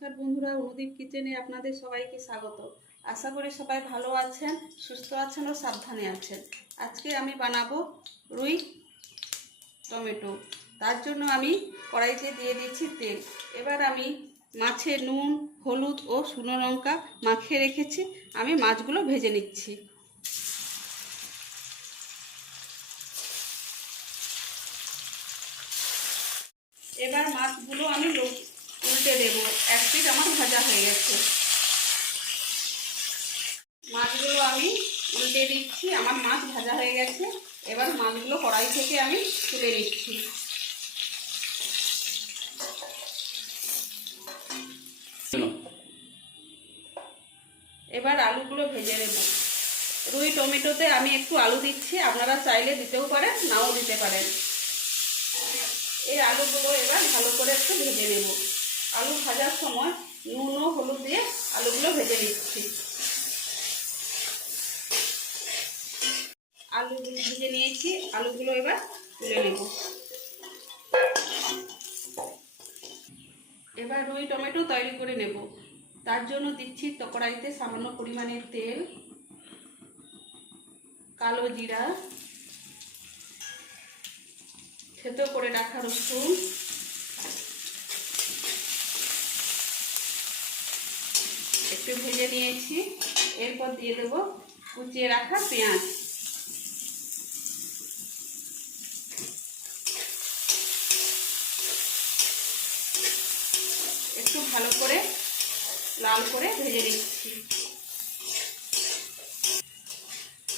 নমস্কার বন্ধুরা, অনুদীপ কিচেনে আপনাদের সবাইকে স্বাগত। আশা করি সবাই ভালো আছেন, সুস্থ আছেন ও সাবধানে আছেন। আজকে আমি বানাবো রুই টমেটো। তার জন্য আমি কড়াইতে দিয়ে দিয়েছি তেল। এবার আমি মাছে নুন, হলুদ ও শুকনো লঙ্কা মাখিয়ে রেখেছি। আমি মাছগুলো ভেজে নিচ্ছি এবার মাছগুলো আমি লো- উল্টে দেব এক পিঠ আমার ভাজা হয়ে গেছে। মাছগুলো আমি উল্টে দিচ্ছি। আমার মাছ ভাজা হয়ে গেছে। এবার মাছগুলো কড়াই থেকে আমি তুলে নিচ্ছি। এবার আলুগুলো ভেজে নেব। রুই টমেটোতে আমি একটু আলু দিচ্ছি। আপনারা চাইলে দিতেও পারেন নাও দিতে পারেন। এই আলুগুলো এবার ভালো করে একটু ভেজে নেব। আলু ভাজার সময় নুন ও হলুদ দিয়ে আলুগুলো ভেজে নিচ্ছি। আলুগুলো ভেজে নিয়েছি, আলুগুলো এবার তুলে নেব। এবার রুই টমেটো তৈরি করে নেব। তার জন্য দিচ্ছি তো কড়াইতে সামান্য পরিমাণে তেল, কালো জিরা, থেতো করে রাখা রসুন একটু ভেজে নিয়েছি। এরপর দিয়ে দেব কুচিয়ে রাখা পেঁয়াজ। একটু ভালো করে লাল করে ভেজে নিচ্ছি।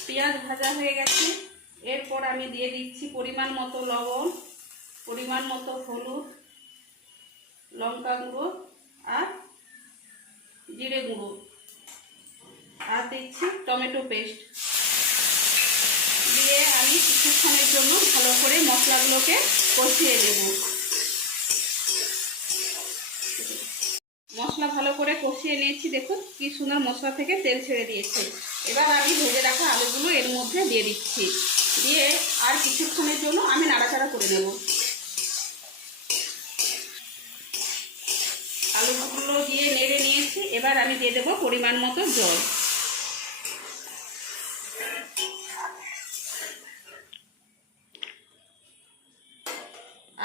পেঁয়াজ ভাজা হয়ে গেছে। এরপর আমি দিয়ে দিচ্ছি পরিমাণ মতো লবণ, পরিমাণ মতো হলুদ, লঙ্কা গুঁড়ো জিরে গুঁড়ো। আর দিচ্ছি টমেটো পেস্ট। দিয়ে আমি কিছুক্ষণের জন্য ভালো করে মশলাগুলোকে কষিয়ে নেব। মশলা ভালো করে কষিয়ে নিয়েছি, দেখুন কি সুন্দর মশলা থেকে তেল ছেড়ে দিয়েছে। এবার আমি ভেজে রাখা আলুগুলো এর মধ্যে দিয়ে দিচ্ছি। দিয়ে আর কিছুক্ষণের জন্য আমি নাড়াচাড়া করে নেব আলুগুলো দিয়ে নেড়ে নিয়েছি এবার আমি দিয়ে দেবো পরিমাণ মতো জল।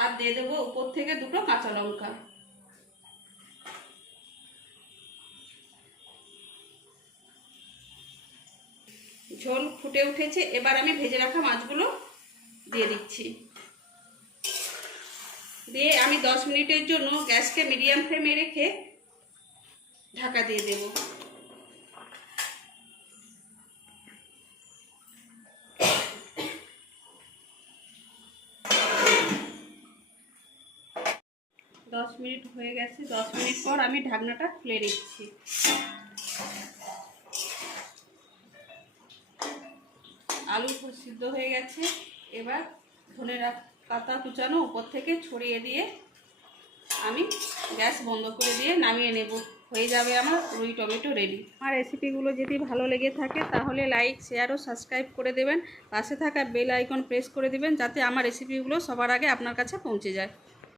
আর দিয়ে দেবো উপর থেকে দুটো কাঁচা লঙ্কা। ঝোল ফুটে উঠেছে, এবার আমি ভেজে রাখা মাছগুলো দিয়ে দিচ্ছি। দিয়ে আমি দশ মিনিটের জন্য গ্যাসকে মিডিয়াম ফ্লেমে রেখে ঢাকা দিয়ে দেব। দশ মিনিট হয়ে গেছে, দশ মিনিট পর আমি ঢাকনাটা খুলে দিচ্ছি আলু সিদ্ধ হয়ে গেছে। এবার ধনে পাতা কুচানো উপর থেকে ছড়িয়ে দিয়ে আমি গ্যাস বন্ধ করে দিয়ে নামিয়ে নেব। হয়ে যাবে আমার রুই টমেটো রেডি আমার রেসিপিগুলো যদি ভালো লেগে থাকে তাহলে লাইক শেয়ার ও সাবস্ক্রাইব করে দেবেন। পাশে থাকা বেল আইকন প্রেস করে দেবেন যাতে আমার রেসিপিগুলো সবার আগে আপনার কাছে পৌঁছে যায়।